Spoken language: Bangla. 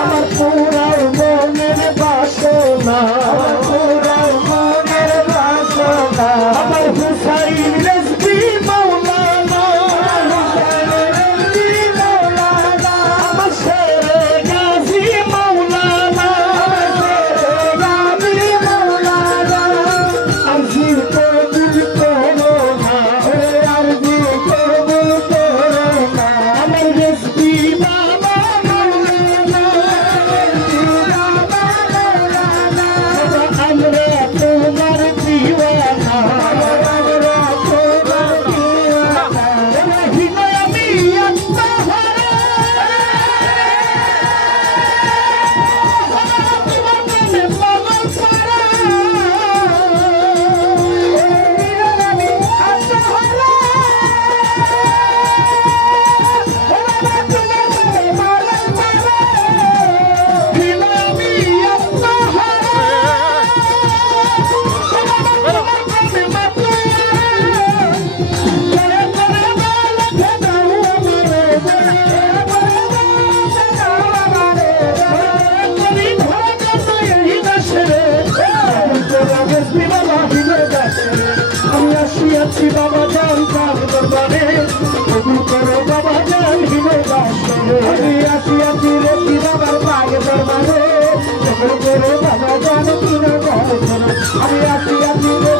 আমার পুরা মনের বাসনা। যাচ্ছি বাবা যান কাজ দরবারে। কবুল করো বাবা যান হিরে আমি আসি আসি রেখি বাবার পাগ দরবারে। কবুল করো বাবা যান কিনা আমি আসি আসি